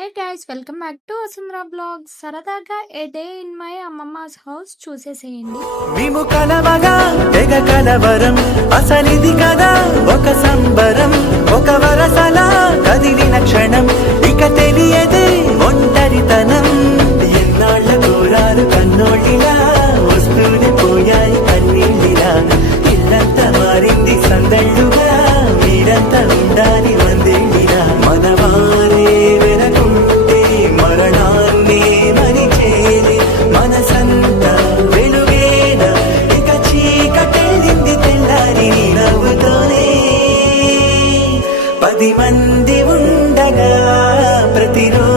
Hey guys welcome back to Vasundhara vlogs. సరదాగా a day in my అమ్మమ్మస్ house చూసేసేయండి. మేము కలవగా తెగ కలవరం, అసలిది కదా ఒక సంబరం, ఒక వరసలా కదిలిన క్షణం, ఇక తెలియదే ఒంటరితనం. ఎన్నాళ్ళ దూరాలు కన్నోళ్ళిలా వస్తూనే పోయాయి కన్నీళ్ళిలా, ఇల్లంతా మారింది సందళ్ళుగా, మీరంతా ఉండాలి వందేళ్ళిలా. మనవారే వెనకుంటే మరణాన్నే మరిచేది మనసంతా వెలుగేన, ఇక చీకటెళ్ళింది తెల్లారి నీ నవ్వుతోనే. 10 మంది ఉండగా ప్రతిరోజు